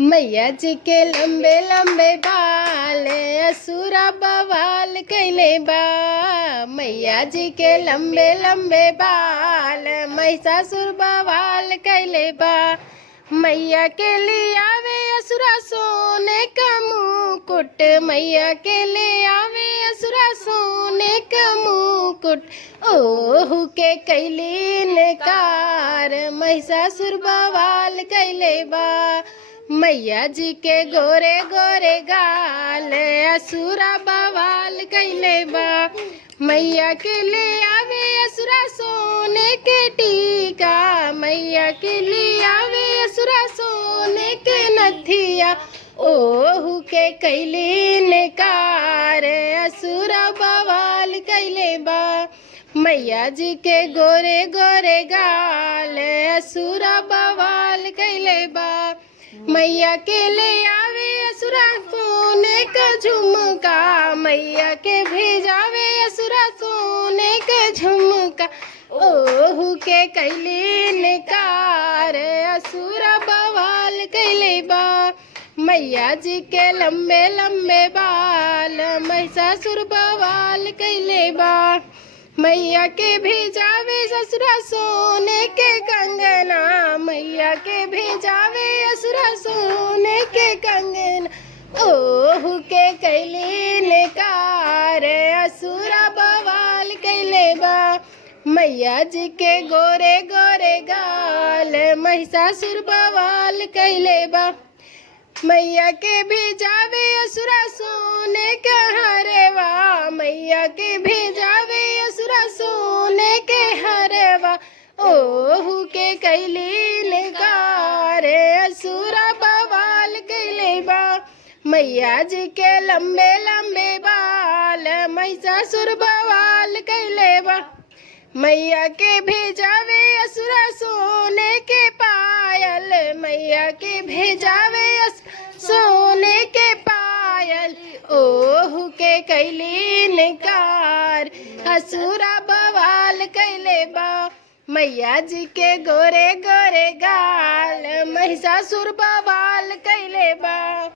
मैया जी के लंबे लंबे बाल असुरा बवाल कैले बा। मैया जी के लंबे लंबे बाल महिषासुर बवाल कैले बा। मैया के लिए आवे असुरा सोने का मुकुट। मैया के लिए आवे असुरा सोने का मुकुट। ओहु के कैली नकार महिषासुर बवाल कैले बा। मैया जी के गोरे गोरे गाल असुरा बवाल कैले बा। मैया के लिए आवे असुरा सोने के टीका। मैया के लिए आवे असुरा सोने के नथिया। ओहु के कैली नकार असुरा बवाल कैले बा। मैया जी के गोरे गोरे गाल असुरा बवाल कैले बा। मैया के ले आवे असुरा सोने का झुमका। मैया के भेजावे असुरा सोने का झुमका। ओहु के कैली नकार असुरा बवाल कैले बा। मैया जी के लंबे लंबे बाल महिषासुर बवाल कैले बा। मैया के भेजावे ससुरा सोने के कंगना। मैया के भेजावे असुरा सोने के कंगना। ओहु के कैली नकार असुरा बवाल कैले बा। मैया जी के गोरे गोरे गाल महिषासुर बवाल कैले बा। मैया के भेजावे असुरा सोने का हरवा। मैया के भेजावे असुरा सोने के हरवा। ओहु के कैली नकार असुरा बवाल कैले बा। मैया जी के लंबे लंबे बाल महिषासुर बवाल कैले बा। मैया के भेजावे असुरा सोने के पायल। मैया के भेजावे सोने के पायल। ओहु के कैली नकार असुरा बवाल कैले बा। मैया जी के गोरे गोरे गाल महिषासुर बवाल कैले बा।